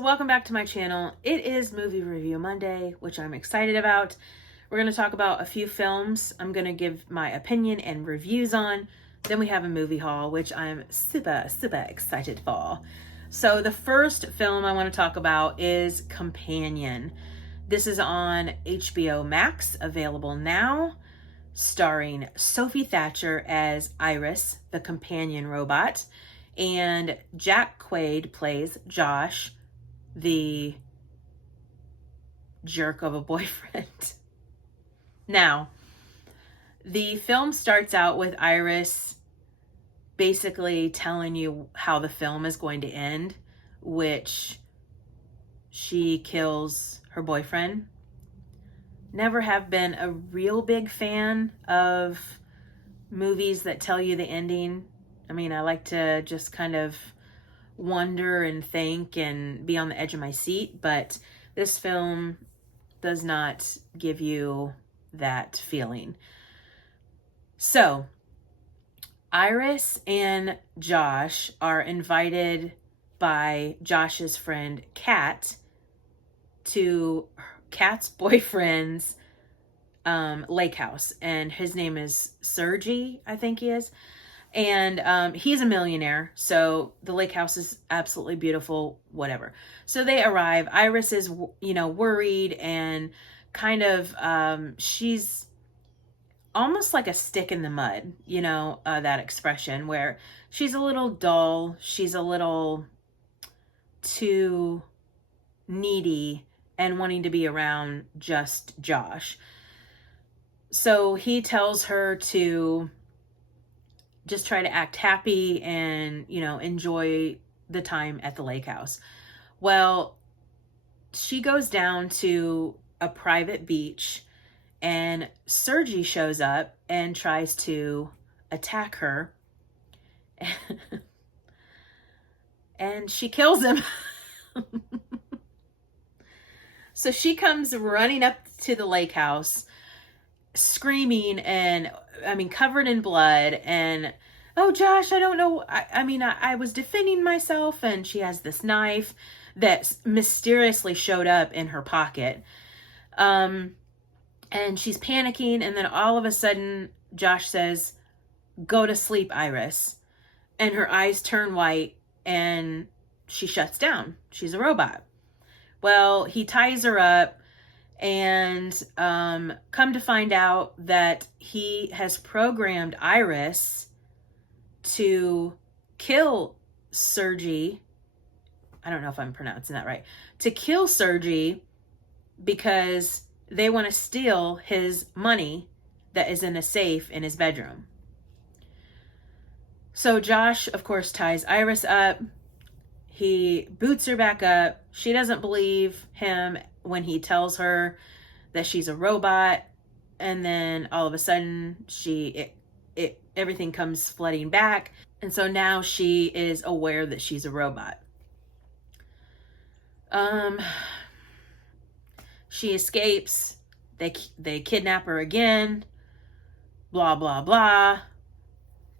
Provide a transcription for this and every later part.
welcome back to my channel. It is Movie Review Monday, which I'm excited about. We're going to talk about a few films I'm going to give my opinion and reviews on. Then we have a movie haul, which I'm super excited for. So the first film I want to talk about is Companion. This is on HBO Max, available now, starring Sophie Thatcher as Iris, the companion robot, and Jack Quaid plays Josh, the jerk of a boyfriend. Now, the film starts out with Iris basically telling you how the film is going to end, which she kills her boyfriend. Never have been a real big fan of movies that tell you the ending. I mean, I like to just kind of wonder and think and be on the edge of my seat, but this film does not give you that feeling. So, Iris and Josh are invited by Josh's friend Kat to Kat's boyfriend's lake house, and his name is Sergey, I think he is. And he's a millionaire, so the lake house is absolutely beautiful, whatever. So they arrive. Iris is, worried and kind of, she's almost like a stick in the mud, that expression where she's a little dull. She's a little too needy and wanting to be around just Josh. So he tells her to just try to act happy and, enjoy the time at the lake house. Well, she goes down to a private beach and Sergey shows up and tries to attack her. And she kills him. So she comes running up to the lake house, screaming and, covered in blood, and, oh, Josh, I don't know. I was defending myself, and she has this knife that mysteriously showed up in her pocket. And she's panicking, and then all of a sudden, Josh says, "Go to sleep, Iris." And her eyes turn white, and she shuts down. She's a robot. Well, he ties her up, and come to find out that he has programmed Iris to kill Sergey. I don't know if I'm pronouncing that right. To kill Sergey because they want to steal his money that is in a safe in his bedroom. So Josh, of course, ties Iris up. He boots her back up. She doesn't believe him when he tells her that she's a robot, and then all of a sudden everything comes flooding back, and so now she is aware that she's a robot. She escapes. They kidnap her again. Blah blah blah,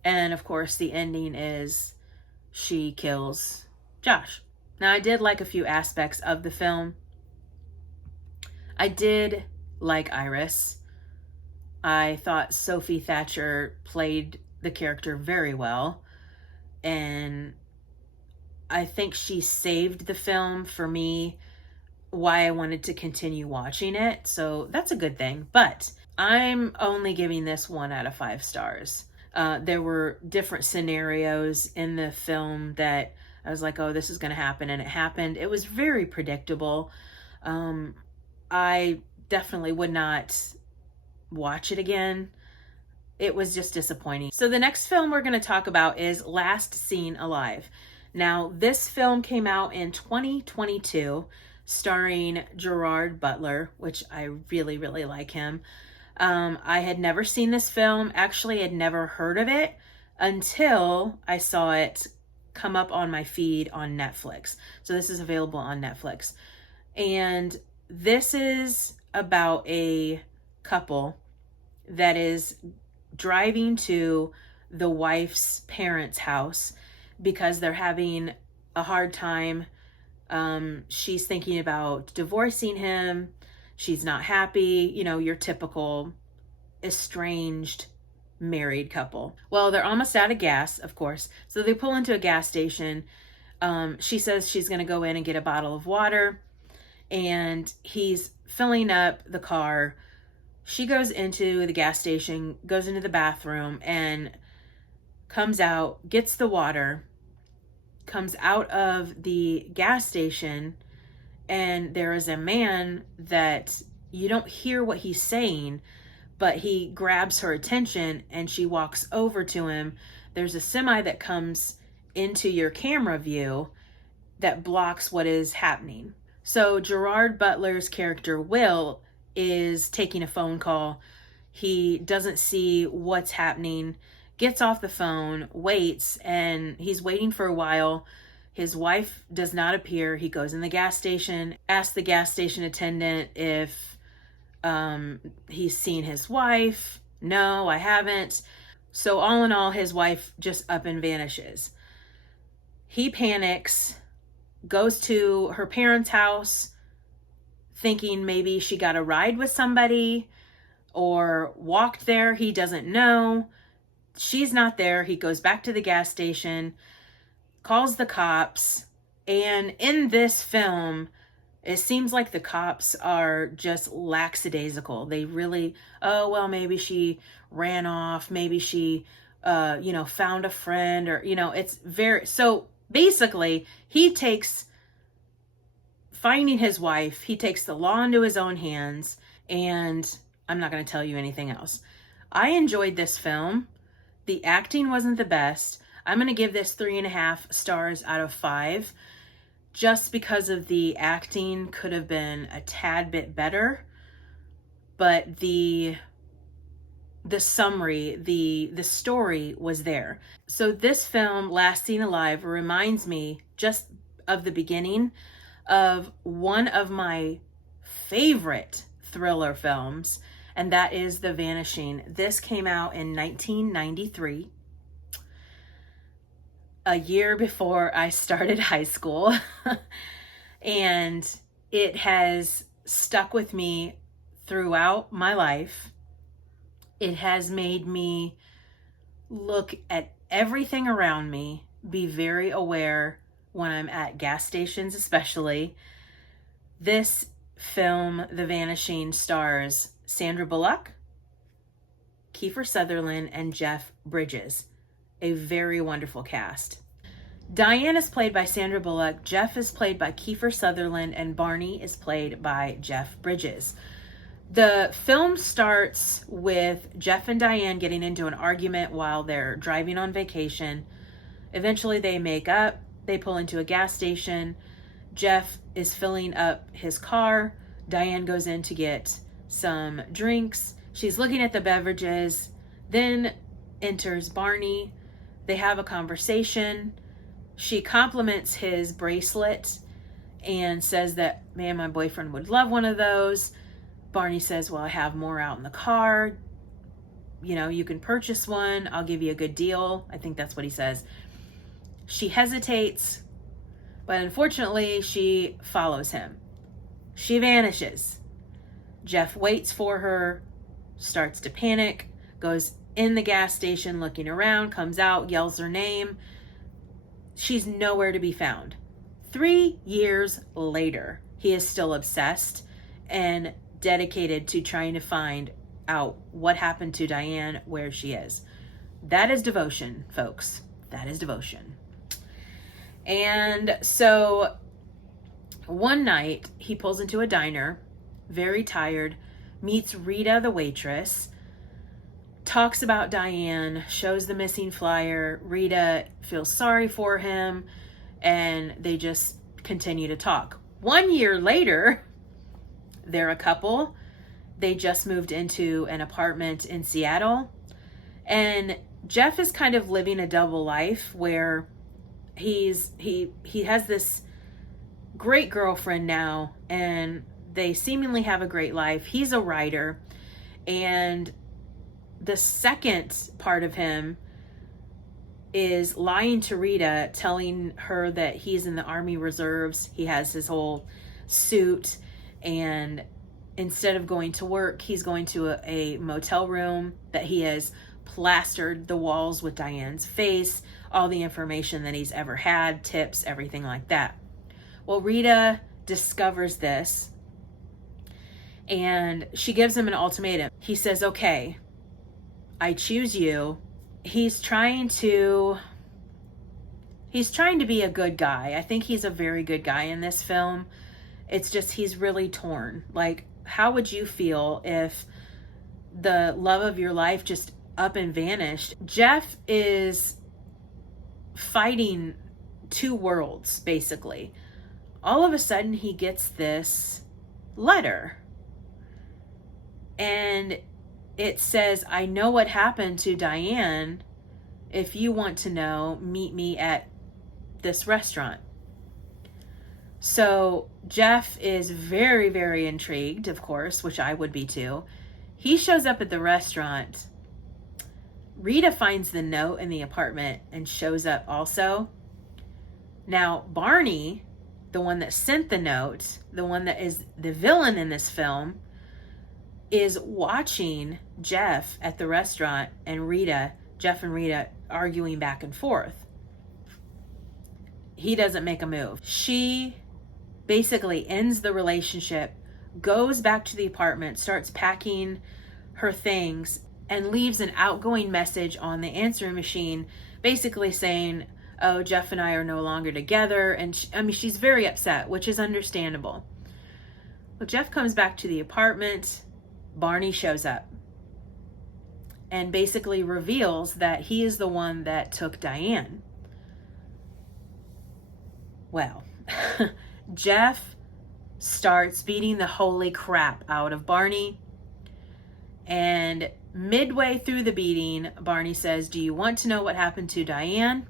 and of course the ending is she kills Josh. Now, I did like a few aspects of the film. I did like Iris. I thought Sophie Thatcher played the character very well. And I think she saved the film for me, why I wanted to continue watching it. So that's a good thing. But I'm only giving this 1 out of 5 stars. There were different scenarios in the film that I was like, oh, this is going to happen. And it happened. It was very predictable. I definitely would not watch it again. It was just disappointing. So the next film we're going to talk about is Last Seen Alive. Now, this film came out in 2022, starring Gerard Butler, which I really like him. I had never seen this film. Actually, had never heard of it until I saw it come up on my feed on Netflix. So this is available on Netflix. And this is about a couple that is driving to the wife's parents' house because they're having a hard time She's thinking about divorcing him. She's not happy, your typical estranged married couple. Well, they're almost out of gas, of course. So they pull into a gas station. She says she's going to go in and get a bottle of water, and he's filling up the car. She goes into the gas station, goes into the bathroom, and comes out, gets the water, comes out of the gas station, and there is a man that you don't hear what he's saying, but he grabs her attention and she walks over to him. There's a semi that comes into your camera view that blocks what is happening. So Gerard Butler's character, Will, is taking a phone call. He doesn't see what's happening, gets off the phone, waits, and he's waiting for a while. His wife does not appear. He goes in the gas station, asks the gas station attendant if he's seen his wife. No, I haven't. So all in all, his wife just up and vanishes. He panics, goes to her parents' house, thinking maybe she got a ride with somebody or walked there. He doesn't know. She's not there. He goes back to the gas station, calls the cops. And in this film, it seems like the cops are just lackadaisical. They really, maybe she ran off. Maybe she, found a friend, or, it's very, so basically he takes finding his wife, he takes the law into his own hands, and I'm not going to tell you anything else. I enjoyed this film. The acting wasn't the best. I'm going to give this 3.5 stars out of 5, just because of the acting could have been a tad bit better, but the summary, the story was there. So this film, Last Seen Alive, reminds me just of the beginning of one of my favorite thriller films, and that is The Vanishing. This came out in 1993, a year before I started high school, and it has stuck with me throughout my life. It has made me look at everything around me, be very aware when I'm at gas stations, especially. This film, The Vanishing, stars Sandra Bullock, Kiefer Sutherland, and Jeff Bridges. A very wonderful cast. Diane is played by Sandra Bullock, Jeff is played by Kiefer Sutherland, and Barney is played by Jeff Bridges. The film starts with Jeff and Diane getting into an argument while they're driving on vacation. Eventually they make up. They pull into a gas station. Jeff is filling up his car. Diane goes in to get some drinks. She's looking at the beverages. Then enters Barney. They have a conversation. She compliments his bracelet and says that, man, my boyfriend would love one of those. Barney says, well, I have more out in the car. You can purchase one. I'll give you a good deal. I think that's what he says. She hesitates, but unfortunately, she follows him. She vanishes. Jeff waits for her, starts to panic, goes in the gas station looking around, comes out, yells her name. She's nowhere to be found. 3 years later, he is still obsessed and dedicated to trying to find out what happened to Diane, where she is. That is devotion, folks. That is devotion. And so one night he pulls into a diner, very tired, meets Rita, the waitress, talks about Diane, shows the missing flyer. Rita feels sorry for him, and they just continue to talk. 1 year later, they're a couple. They just moved into an apartment in Seattle, and Jeff is kind of living a double life where he has this great girlfriend now, and they seemingly have a great life. He's a writer, and the second part of him is lying to Rita, telling her that he's in the Army Reserves. He has his whole suit, and instead of going to work, he's going to a motel room that he has plastered the walls with Diane's face, all the information that he's ever had, tips, everything like that. Well, Rita discovers this, and she gives him an ultimatum. He says, okay, I choose you. He's trying to be a good guy. I think he's a very good guy in this film. It's just he's really torn. Like, how would you feel if the love of your life just up and vanished? Jeff is fighting two worlds, basically. All of a sudden, he gets this letter. And it says, I know what happened to Diane. If you want to know, meet me at this restaurant. So Jeff is very, very intrigued, of course, which I would be too. He shows up at the restaurant. Rita finds the note in the apartment and shows up also. Now, Barney, the one that sent the note, the one that is the villain in this film, is watching Jeff at the restaurant and Jeff and Rita arguing back and forth. He doesn't make a move. She basically ends the relationship, goes back to the apartment, starts packing her things, and leaves an outgoing message on the answering machine, basically saying, oh, Jeff and I are no longer together. And she's very upset, which is understandable. Well, Jeff comes back to the apartment. Barney shows up and basically reveals that he is the one that took Diane. Well, Jeff starts beating the holy crap out of Barney. And midway through the beating, Barney says, do you want to know what happened to Diane?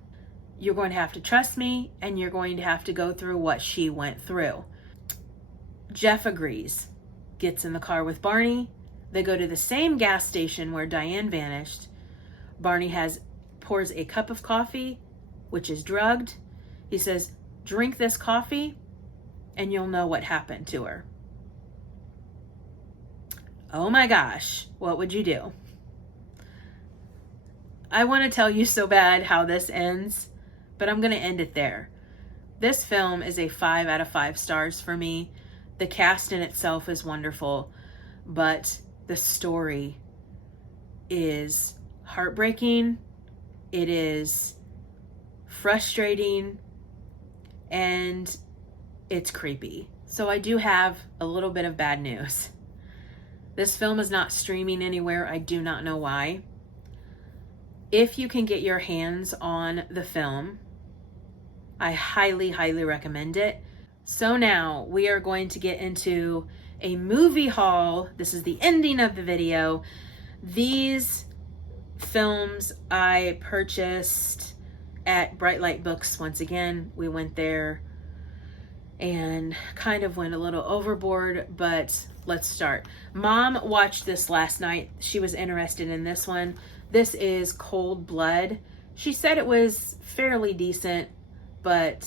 You're going to have to trust me, and you're going to have to go through what she went through. Jeff agrees, gets in the car with Barney. They go to the same gas station where Diane vanished. Barney pours a cup of coffee, which is drugged. He says, drink this coffee and you'll know what happened to her. Oh my gosh, what would you do? I want to tell you so bad how this ends, but I'm going to end it there. This film is a 5 out of 5 stars for me. The cast in itself is wonderful, but the story is heartbreaking. It is frustrating, and it's creepy. So I do have a little bit of bad news. This film is not streaming anywhere. I do not know why. If you can get your hands on the film, I highly, highly recommend it. So now we are going to get into a movie haul. This is the ending of the video. These films I purchased at Bright Light Books. Once again, we went there and kind of went a little overboard, but let's start. Mom watched this last night. She was interested in this one. This is Cold Blood. She said it was fairly decent, but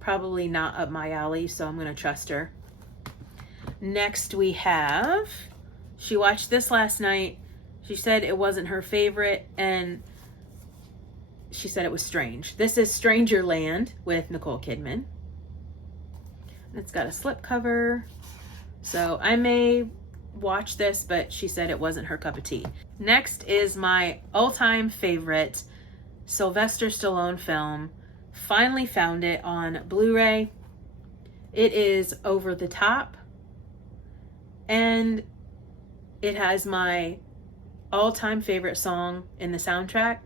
probably not up my alley, so I'm going to trust her. Next we have, she watched this last night. She said it wasn't her favorite, and she said it was strange. This is Strangerland with Nicole Kidman. It's got a slipcover, so I may watch this, but she said it wasn't her cup of tea. Next is my all-time favorite Sylvester Stallone film. Finally found it on Blu-ray. It is Over the Top, and it has my all-time favorite song in the soundtrack,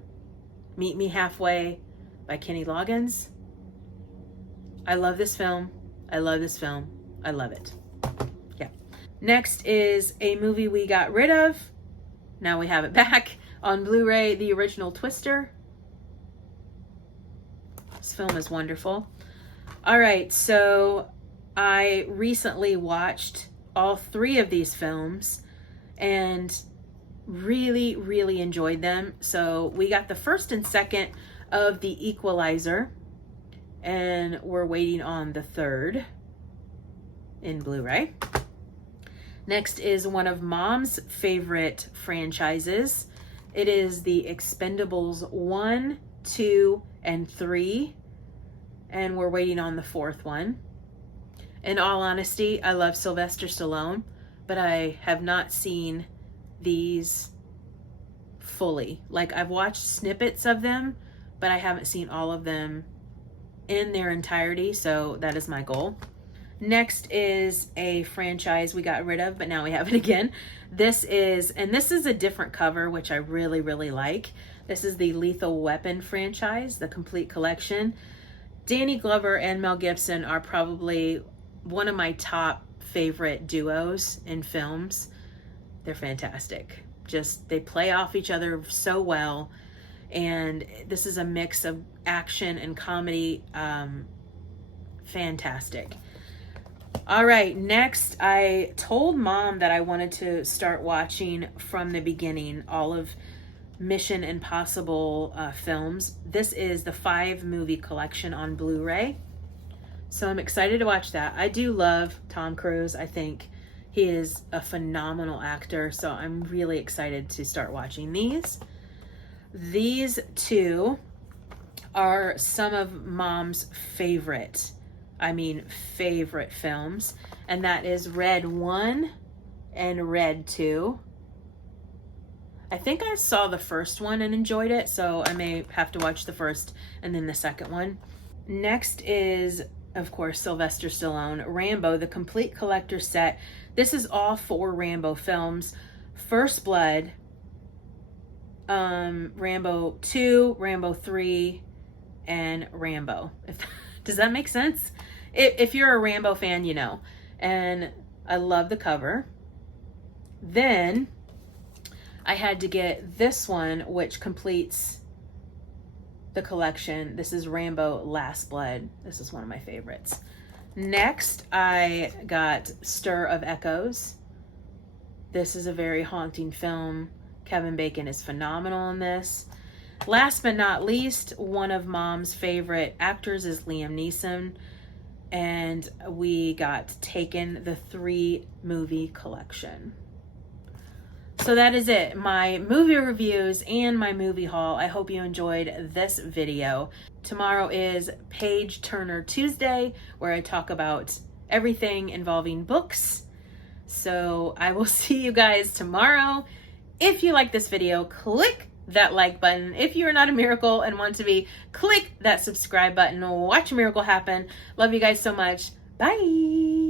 Meet Me Halfway by Kenny Loggins. I love this film. I love this film. I love it. Yeah. Next is a movie we got rid of. Now we have it back on Blu-ray, the original Twister. This film is wonderful. All right, so I recently watched all 3 of these films and really, really enjoyed them. So we got the first and second of The Equalizer, and we're waiting on the third in Blu-ray. Next is one of Mom's favorite franchises. It is the Expendables 1, 2, and 3, and we're waiting on the fourth one. In all honesty, I love Sylvester Stallone, but I have not seen these fully. Like, I've watched snippets of them, but I haven't seen all of them in their entirety, so that is my goal. Next is a franchise we got rid of, but now we have it again. This is a different cover, which I really, really like. This is the Lethal Weapon franchise, the complete collection. Danny Glover and Mel Gibson are probably one of my top favorite duos in films. They're fantastic. Just, they play off each other so well. And this is a mix of action and comedy. Fantastic. All right, next, I told Mom that I wanted to start watching from the beginning all of Mission Impossible films. This is the 5-movie collection on Blu-ray. So I'm excited to watch that. I do love Tom Cruise. I think he is a phenomenal actor. So I'm really excited to start watching these. These two are some of Mom's favorite films. And that is Red 1 and Red 2. I think I saw the first one and enjoyed it, so I may have to watch the first and then the second one. Next is, of course, Sylvester Stallone, Rambo, the complete collector set. This is all 4 Rambo films. First Blood, Rambo 2, Rambo 3, and Rambo. Does that make sense? If you're a Rambo fan, you know. And I love the cover. Then I had to get this one, which completes the collection. This is Rambo Last Blood. This is one of my favorites. Next, I got Stir of Echoes. This is a very haunting film. Kevin Bacon is phenomenal in this. Last but not least, one of Mom's favorite actors is Liam Neeson. And we got Taken, the 3-movie collection. So that is it, my movie reviews and my movie haul. I hope you enjoyed this video. Tomorrow is Page Turner Tuesday, where I talk about everything involving books. So I will see you guys tomorrow. If you like this video, click that like button. If you are not a miracle and want to be, click that subscribe button. Watch a miracle happen. Love you guys so much. Bye.